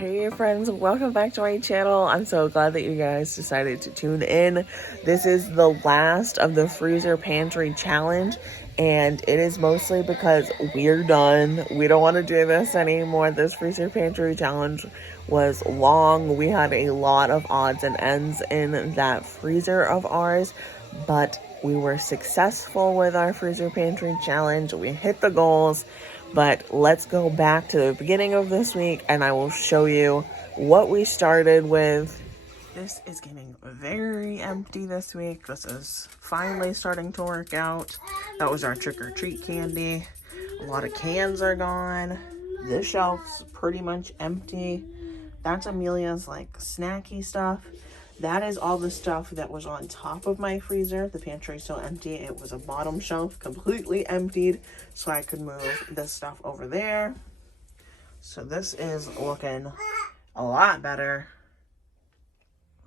Hey friends, welcome back to my channel. I'm so glad that you guys decided to tune in. This is the last of the freezer pantry challenge, and it is mostly because we're done. We don't want to do this anymore. This freezer pantry challenge was long. We had a lot of odds and ends in that freezer of ours, but we were successful with our freezer pantry challenge. We hit the goals. But let's go back to the beginning of this week and I will show you what we started with. This is getting very empty this week. This is finally starting to work out. That was our trick-or-treat candy. A lot of cans are gone. This shelf's pretty much empty. That's Amelia's like snacky stuff. That is all the stuff that was on top of my freezer. The pantry is still empty. It was a bottom shelf, completely emptied, so I could move this stuff over there. So this is looking a lot better.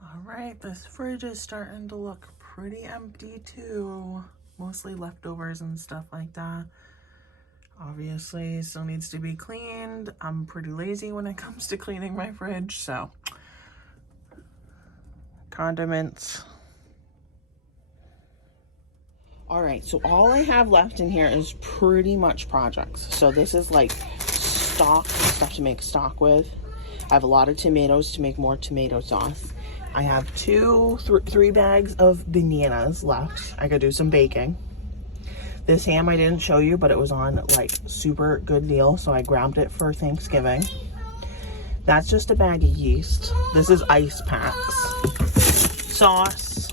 All right, this fridge is starting to look pretty empty too. Mostly leftovers and stuff like that. Obviously, still needs to be cleaned. I'm pretty lazy when it comes to cleaning my fridge, so condiments. All right, so all I have left in here is pretty much projects. So this is like stock, stuff to make stock with. I have a lot of tomatoes to make more tomato sauce. I have three bags of bananas left. I could do some baking. This ham I didn't show you, but it was on like super good deal, so I grabbed it for Thanksgiving. That's just a bag of yeast. This is ice packs, sauce,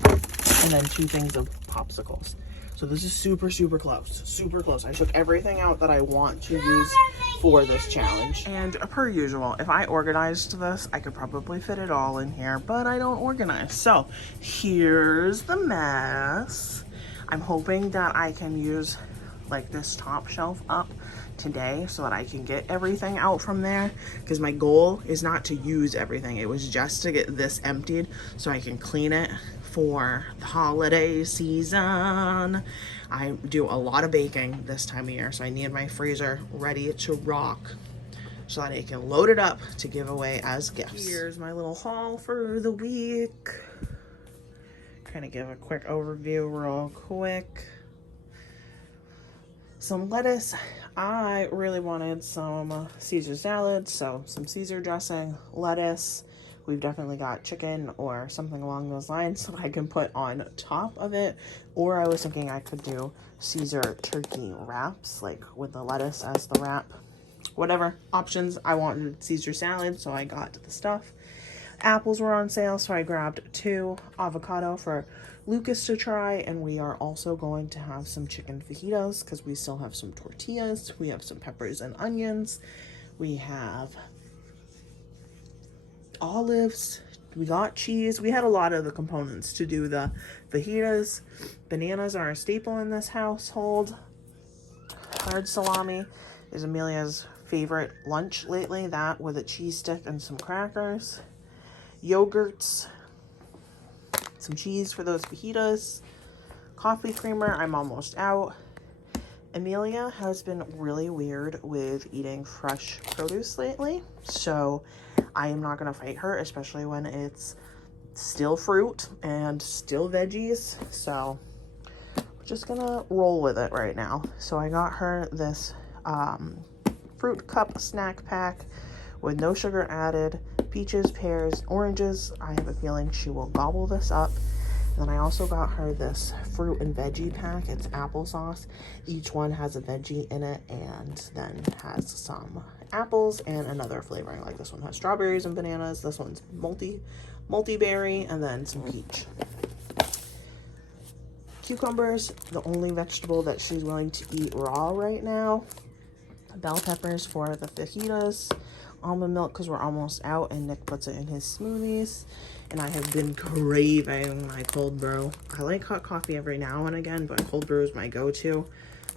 and then 2 things of popsicles. So this is super close. I took everything out that I want to use for this challenge. And per usual, if I organized this, I could probably fit it all in here, but I don't organize. So here's the mess. I'm hoping that I can use like this top shelf up today so that I can get everything out from there, because my goal is not to use everything. It was just to get this emptied so I can clean it for the holiday season. I do a lot of baking this time of year, so I need my freezer ready to rock so that I can load it up to give away as gifts. Here's my little haul for the week. Kind of give a quick overview real quick. Some lettuce. I really wanted some Caesar salad, so some Caesar dressing, lettuce. We've definitely got chicken or something along those lines so I can put on top of it. Or I was thinking I could do Caesar turkey wraps, like with the lettuce as the wrap. Whatever options. I wanted Caesar salad, so I got the stuff. Apples were on sale, so I grabbed 2. Avocado for Lucas to try, and we are also going to have some chicken fajitas because we still have some tortillas. We have some peppers and onions. We have olives. We got cheese. We had a lot of the components to do the fajitas. Bananas are a staple in this household. Hard salami is Amelia's favorite lunch lately. That with a cheese stick and some crackers. Yogurts, some cheese for those fajitas, coffee creamer. I'm almost out. Amelia has been really weird with eating fresh produce lately, so I am not going to fight her, especially when it's still fruit and still veggies, so we're just going to roll with it right now. So I got her this fruit cup snack pack with no sugar added, peaches, pears, oranges. I have a feeling she will gobble this up. And then I also got her this fruit and veggie pack. It's applesauce. Each one has a veggie in it and then has some apples and another flavoring. Like this one has strawberries and bananas. This one's multi-berry, and then some peach. Cucumbers, the only vegetable that she's willing to eat raw right now. Bell peppers for the fajitas. Almond milk because we're almost out, and Nick puts it in his smoothies. And I have been craving my cold brew. I like hot coffee every now and again, but cold brew is my go-to.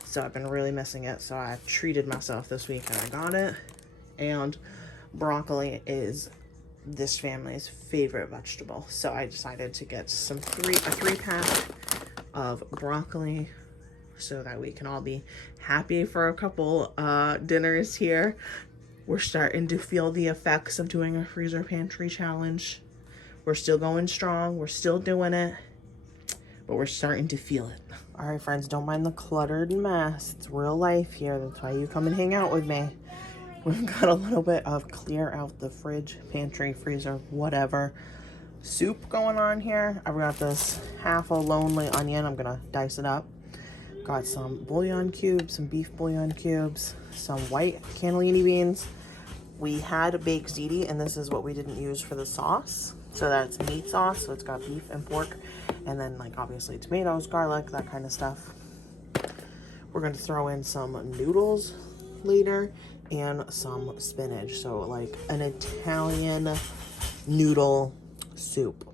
So I've been really missing it. So I treated myself this week and I got it. And broccoli is this family's favorite vegetable. So I decided to get a 3-pack of broccoli so that we can all be happy for a couple dinners here. We're starting to feel the effects of doing a freezer pantry challenge. We're still going strong. We're still doing it, but we're starting to feel it. All right, friends, don't mind the cluttered mess. It's real life here. That's why you come and hang out with me. We've got a little bit of clear out the fridge, pantry, freezer, whatever soup going on here. I've got this half a lonely onion. I'm gonna dice it up. Got some bouillon cubes, some beef bouillon cubes, some white cannellini beans. We had baked ziti, and this is what we didn't use for the sauce. So that's meat sauce, so it's got beef and pork, and then like obviously tomatoes, garlic, that kind of stuff. We're going to throw in some noodles later and some spinach, so like an Italian noodle soup.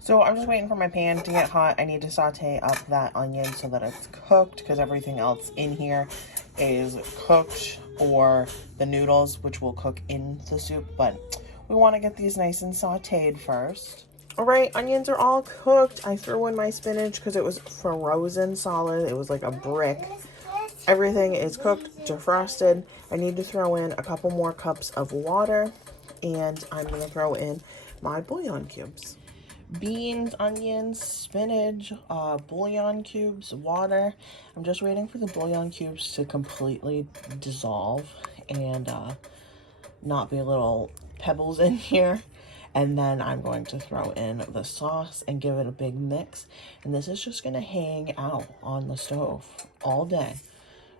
So I'm just waiting for my pan to get hot. I need to saute up that onion so that it's cooked, because everything else in here is cooked, or the noodles, which will cook in the soup, but we want to get these nice and sauteed first. All right, onions are all cooked. I threw in my spinach because it was frozen solid. It was like a brick. Everything is cooked, defrosted. I need to throw in a couple more cups of water, and I'm going to throw in my bouillon cubes. Beans, onions, spinach, bouillon cubes, water. I'm just waiting for the bouillon cubes to completely dissolve and not be little pebbles in here. And then I'm going to throw in the sauce and give it a big mix. And this is just going to hang out on the stove all day.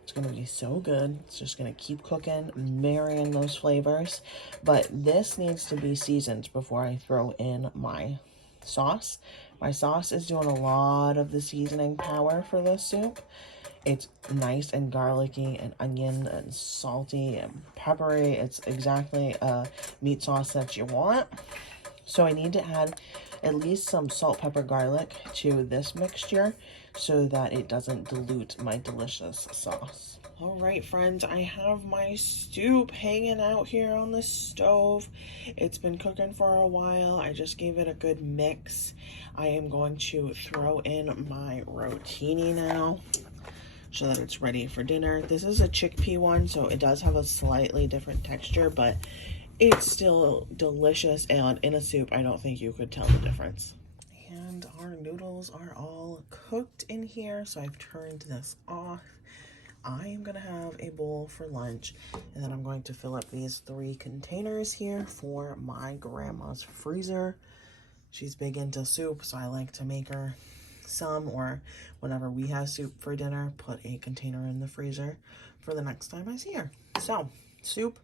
It's going to be so good. It's just going to keep cooking, marrying those flavors. But this needs to be seasoned before I throw in my sauce. My sauce is doing a lot of the seasoning power for this soup. It's nice and garlicky and onion and salty and peppery. It's exactly a meat sauce that you want. So I need to add at least some salt, pepper, garlic to this mixture so that it doesn't dilute my delicious sauce. All right, friends, I have my soup hanging out here on the stove. It's been cooking for a while. I just gave it a good mix. I am going to throw in my rotini now so that it's ready for dinner. This is a chickpea one, so it does have a slightly different texture, but it's still delicious, and in a soup, I don't think you could tell the difference. And our noodles are all cooked in here, so I've turned this off. I am going to have a bowl for lunch, and then I'm going to fill up these 3 containers here for my grandma's freezer. She's big into soup, so I like to make her some, or whenever we have soup for dinner, put a container in the freezer for the next time I see her. So, soup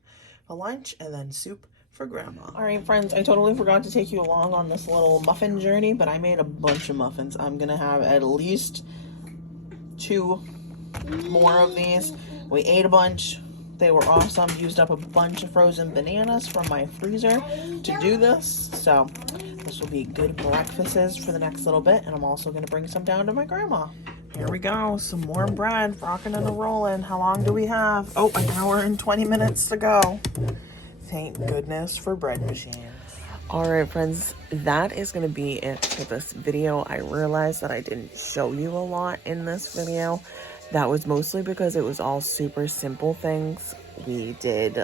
for lunch, and then soup for grandma. All right, friends, I totally forgot to take you along on this little muffin journey, but I made a bunch of muffins. I'm going to have at least 2 more of these. We ate a bunch. They were awesome. Used up a bunch of frozen bananas from my freezer to do this. So this will be good breakfasts for the next little bit. And I'm also going to bring some down to my grandma. Here we go. Some more bread. Rocking and rolling. How long do we have? Oh, an hour and 20 minutes to go. Thank goodness for bread machines. All right, friends, that is going to be it for this video. I realized that I didn't show you a lot in this video. That was mostly because it was all super simple things. We did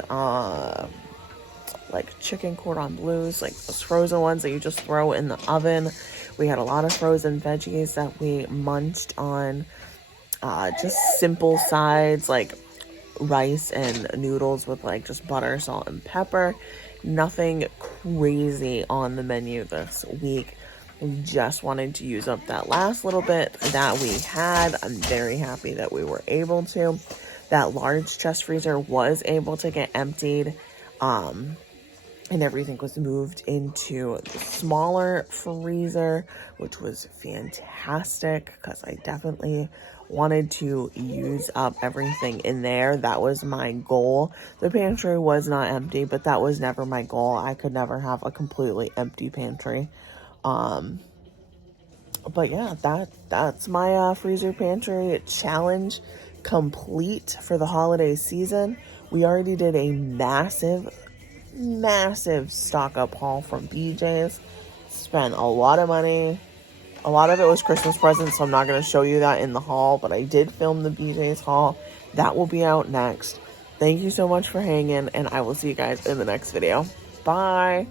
like chicken cordon bleus, like those frozen ones that you just throw in the oven. We had a lot of frozen veggies that we munched on. Just simple sides like rice and noodles with like just butter, salt, and pepper. Nothing crazy on the menu this week. We just wanted to use up that last little bit that we had. I'm very happy that we were able to. That large chest freezer was able to get emptied, and everything was moved into the smaller freezer, which was fantastic because I definitely wanted to use up everything in there. That was my goal. The pantry was not empty, but that was never my goal. I could never have a completely empty pantry. But yeah, that's my freezer pantry challenge complete for the holiday season. We already did a massive stock up haul from BJ's. Spent a lot of money. A lot of it was Christmas presents, so I'm not going to show you that in the haul, but I did film the BJ's haul. That will be out next. Thank you so much for hanging, and I will see you guys in the next video. Bye.